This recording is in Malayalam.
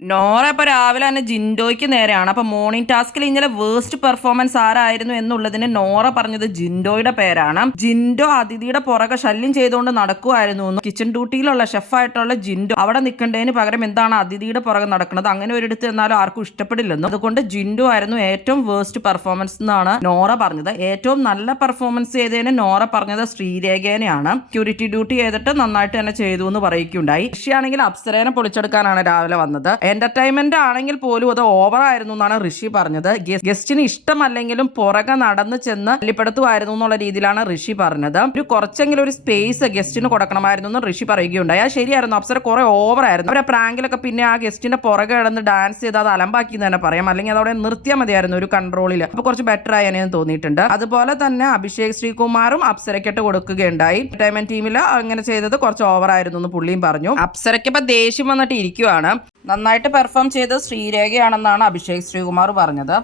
നോറ ഇപ്പൊ രാവിലെ തന്നെ ജിൻഡോയ്ക്ക് നേരെയാണ്. അപ്പൊ മോർണിംഗ് ടാസ്കിൽ ഇന്നലെ വേസ്റ്റ് പെർഫോമൻസ് ആരായിരുന്നു എന്നുള്ളതിന് നോറ പറഞ്ഞത് ജിൻഡോയുടെ പേരാണ്. ജിൻഡോ അതിഥിയുടെ പുറകെ ശല്യം ചെയ്തുകൊണ്ട് നടക്കുമായിരുന്നു. കിച്ചൺ ഡ്യൂട്ടിയിലുള്ള ഷെഫായിട്ടുള്ള ജിൻഡോ അവിടെ നിൽക്കേണ്ടതിന് പകരം എന്താണ് അതിഥിയുടെ പുറകെ നടക്കുന്നത്, അങ്ങനെ ഒരിടത്ത് എന്നാലും ആർക്കും ഇഷ്ടപ്പെടില്ലെന്നും. അതുകൊണ്ട് ജിൻഡോ ആയിരുന്നു ഏറ്റവും വേസ്റ്റ് പെർഫോമൻസ് എന്നാണ് നോറ പറഞ്ഞത്. ഏറ്റവും നല്ല പെർഫോമൻസ് ചെയ്തതിന് നോറ പറഞ്ഞത് ശ്രീരേഖേനെയാണ്. സെക്യൂരിറ്റി ഡ്യൂട്ടി ചെയ്തിട്ട് നന്നായിട്ട് തന്നെ ചെയ്തു എന്ന് പറയുകയുണ്ടായി. ഋഷിയാണെങ്കിൽ അപ്സരേനെ പൊളിച്ചെടുക്കാനാണ് രാവിലെ വന്നത്. എന്റർടൈൻമെന്റ് ആണെങ്കിൽ പോലും അത് ഓവർ ആയിരുന്നു എന്നാണ് ഋഷി പറഞ്ഞത്. ഗസ്റ്റിന് ഇഷ്ടമല്ലെങ്കിലും പുറകെ നടന്ന് ചെന്ന് തല്ലിപ്പെടുത്തുമായിരുന്നു എന്നുള്ള രീതിയിലാണ് ഋഷി പറഞ്ഞത്. ഒരു കുറച്ചെങ്കിലും ഒരു സ്പേസ് ഗസ്റ്റിന് കൊടുക്കണമായിരുന്നു എന്ന് ഋഷി പറയുകയുണ്ടായി. അത് ശരിയായിരുന്നു, അപ്സര കുറെ ഓവർ ആയിരുന്നു. അവരെ പ്രാങ്കിലൊക്കെ പിന്നെ ആ ഗസ്റ്റിന്റെ പുറകെ കിടന്ന് ഡാൻസ് ചെയ്ത് അത് അലമ്പാക്കി എന്ന് തന്നെ പറയാം, അല്ലെങ്കിൽ അതവിടെ നിർത്തിയാൽ മതിയായിരുന്നു ഒരു കൺട്രോളിൽ. അപ്പൊ കുറച്ച് ബെറ്റർ ആയി എന്ന് തോന്നിയിട്ടുണ്ട്. അതുപോലെ തന്നെ അഭിഷേക് ശ്രീകുമാറും അപ്സരയ്ക്കിട്ട് കൊടുക്കുകയുണ്ടായി. എന്റർടൈൻമെന്റ് ടീമിൽ അങ്ങനെ ചെയ്തത് കുറച്ച് ഓവർ ആയിരുന്നു എന്ന് പുള്ളിയും പറഞ്ഞു. അപ്സരയ്ക്ക് ഇപ്പൊ ദേഷ്യം വന്നിട്ട് ഇരിക്കുവാണ്. നന്നായിട്ട് പെർഫോം ചെയ്ത് ശ്രീരേഖയാണെന്നാണ് അഭിഷേക് ശ്രീകുമാർ പറഞ്ഞത്.